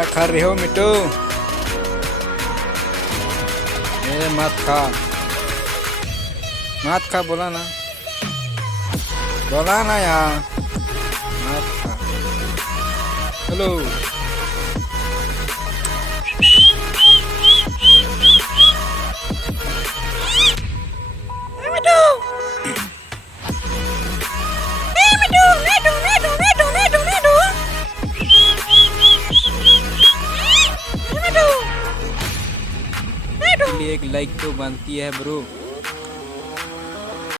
क्या खा रहे हो मिट्टू? ए मत खा, मत खा, बोला ना, बोला ना यार, मत खा। हेलो एक लाइक तो बनती है ब्रो।